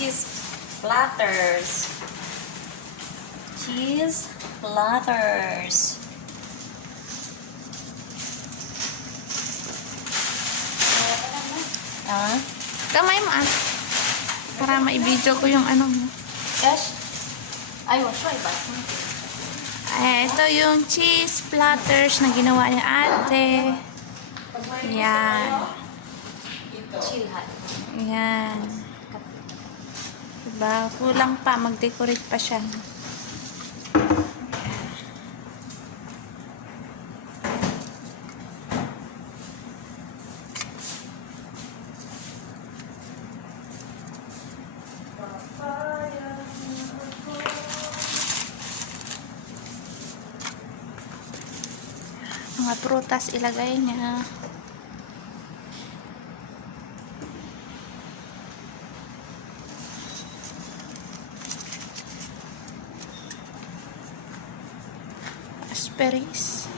cheese platters. Cheese platters. Ah? Kamay mo para ma-video ko yung ano mo. Yes? Ay, wash my basmati. Ito yung cheese platters na ginawa ni ate. Yan. Chilhat. Yan. Diba? Kulang pa. Mag-decorate pa siya. Mga prutas ilagay niya. Asparagus.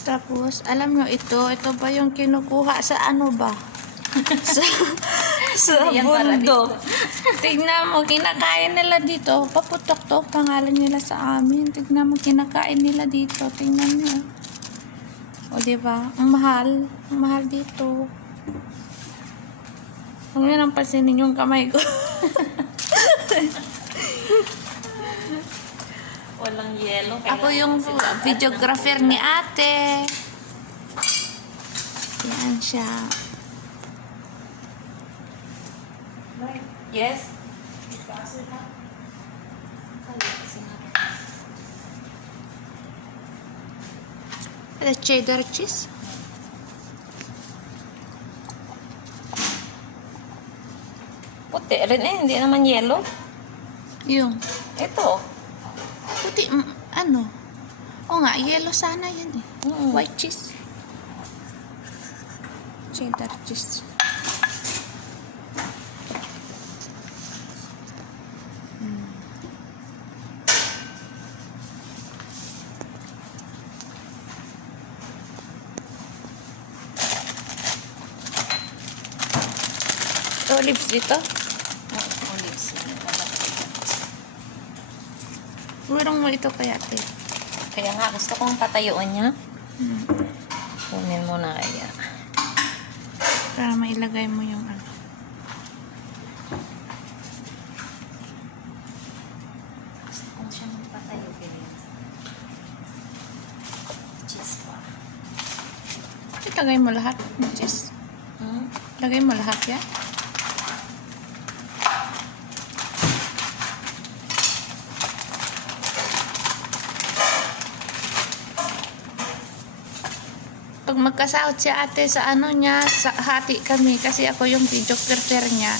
Tapos, alam nyo ito ba yung kinukuha sa ano ba? sa Yan para bundok. Tignan mo, kinakain nila dito. Paputok to, pangalan nila sa amin. Tignan mo, kinakain nila dito. Tingnan nyo. O, diba? Ang mahal dito. Huwag nyo nang pansinin yung kamay ko. Walang yellow. Ako yung videographer ni ate. Yan siya. Yes? The cheddar cheese. Puti rin eh. Hindi naman yellow. Yung Ito. puti, ano? O nga, yellow sana yan eh. White cheese. Cheddar cheese. Olives dito. Olives. Urong mo ito kaya, te. Kaya nga, gusto kong patayuan niya. Kunin mo na kaya. Para mailagay mo yung ano. Gusto kong siya magpatayo. Cheese pa. Ilagay mo lahat. Cheese. Lagay mo lahat yan. Pag magkasahod si ate sa ano niya, sa hati kami kasi ako yung videographer niya.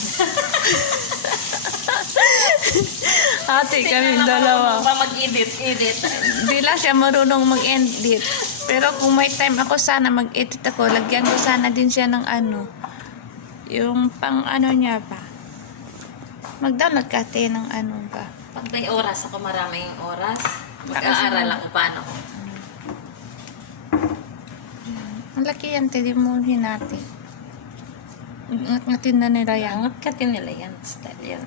Hati kami dalawa. Ba mag-edit? Di lang siya marunong mag-edit. Pero kung may time ako, sana mag-edit ako. Lagyan ko sana din siya ng ano. Yung pang ano niya ba. Mag-download ka ate ng ano ba. Pag may oras ako, maraming oras. Mag-aaral ako paano ko. Ang laki yan, hindi mo hinati. Ngatin na nila yan. Angat katin nila yan. Style yan.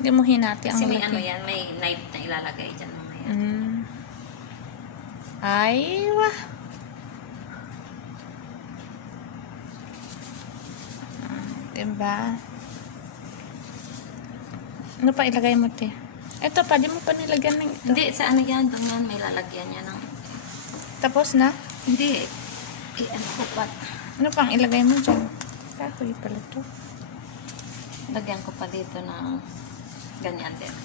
Hindi mo hinati ang Kasi may laki. ano yan, may knife na ilalagay dyan mamaya. Ay, wah. Diba? Ano pa ilagay mo, te? Ito pa, di mo pa nilagyan ng ito. Hindi, sa ano yan, doon yan, may lalagyan yan ng... Tapos na? Hindi. Ano ko pa? Ano pang ilagay mo dyan? Kahoy pala to. Lagyan ko pa dito ng ganyan din.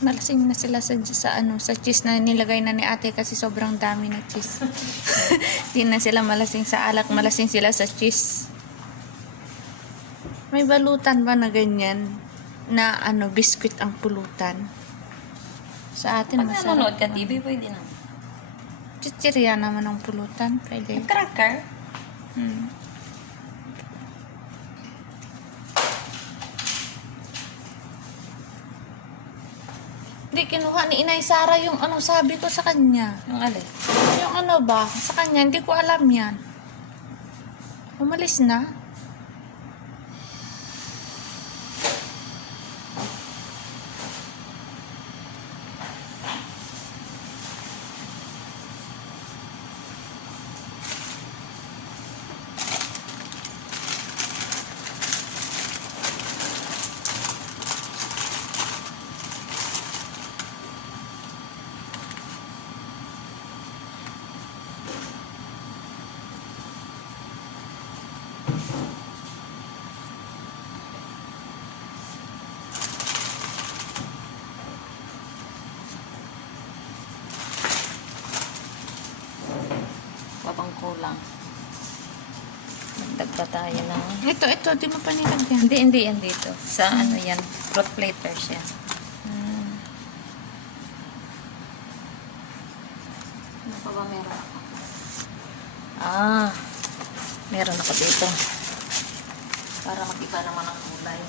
Malasing na sila sa cheese na nilagay na ni ate kasi sobrang dami na cheese. Di na sila malasing sa alak, malasing sila sa cheese. May balutan ba na ganyan? Na biscuit ang pulutan? Sa atin Pag nanonood ka naman. TV, pwede na. Chichirya naman ang pulutan. Pwede. Cracker. Hmm. Hindi, kinuha ni Inay Sara yung sabi ko sa kanya. Yung alin? Yung ba? Sa kanya, hindi ko alam yan. Umalis na. Babang kulang. Magdag pa tayo ng... Ito, di mo pa nilagyan. Hindi yan dito. Sa ano yan, fruit platers yan. Ano pa ba meron ako? Meron ako dito. Para mag-iba naman ang kulay.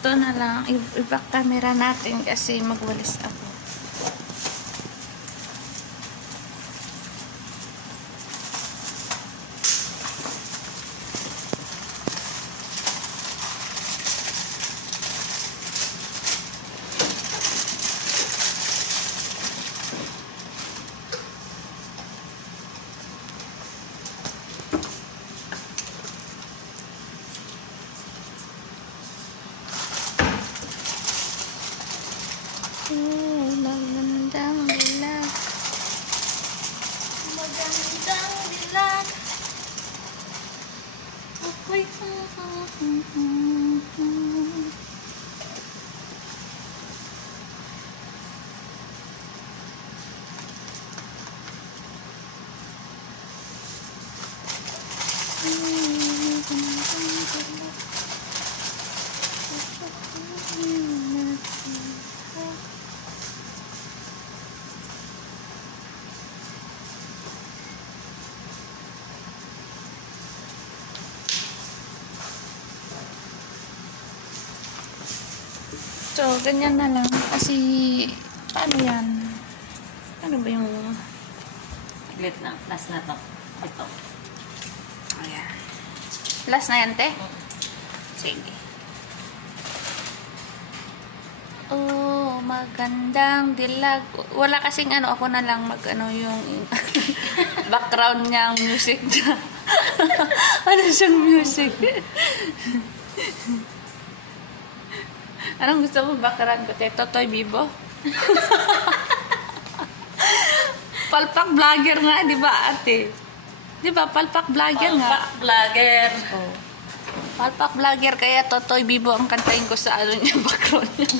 Ito na lang, i-back camera natin kasi magwalis ako. Magandang dilag. Magandang dilag. Ako'y So, ganyan na lang. Kasi, paano yan? Ano ba yung... Saglit na. Last na to. Ito. Ayan. Last na yan, te? Sige. Oh, magandang dilag. Wala kasing ako na lang yung background niya, ang music niya. Ano siyang music? Anong gusto mo background ko? Totoy Bibo? Palpak vlogger nga, di ba ate? Di ba? Palpak vlogger nga. Palpak vlogger. Oh. Palpak vlogger, kaya Totoy Bibo ang kantahin ko sa niya, background niya.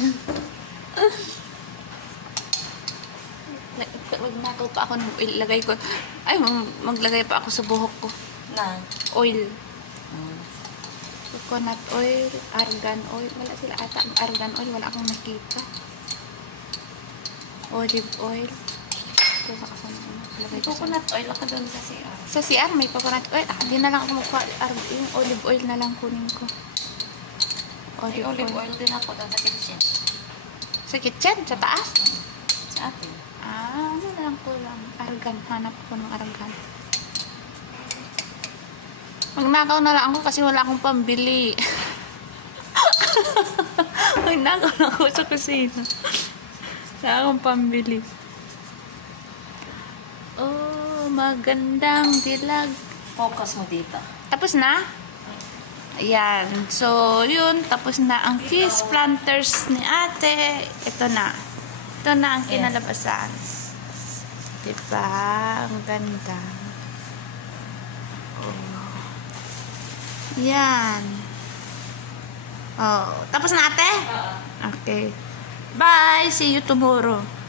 Magnakaw pa ako ng oil. Lagay ko. Ay, maglagay pa ako sa buhok ko. Na. Oil. Coconut oil, argan oil. Wala sila ata ang argan oil. Wala akong nakita. Olive oil. Ito sa kasama ko. Coconut oil ako doon sa CR. Sa CR may coconut oil. Di na lang ako magkuha. Yung olive oil na lang kunin ko. May olive oil din ako doon sa kitchen. Sa kitchen? Sa taas? Sa atin. Ano na lang kulang. Argan. Hanap ko ng argan. Magnakaw na lang ako kasi wala akong pambili. Magnakaw na ako sa kusina. Wala akong pambili. Oh, magandang dilag. Focus mo dito. Tapos na? Ayan. So, yun. Tapos na ang kiss planters ni ate. Ito na. Ito na ang kinalabasan. Diba? Ang ganda. Oh. Yan. Oh, tapos na ate? Okay. Bye! See you tomorrow.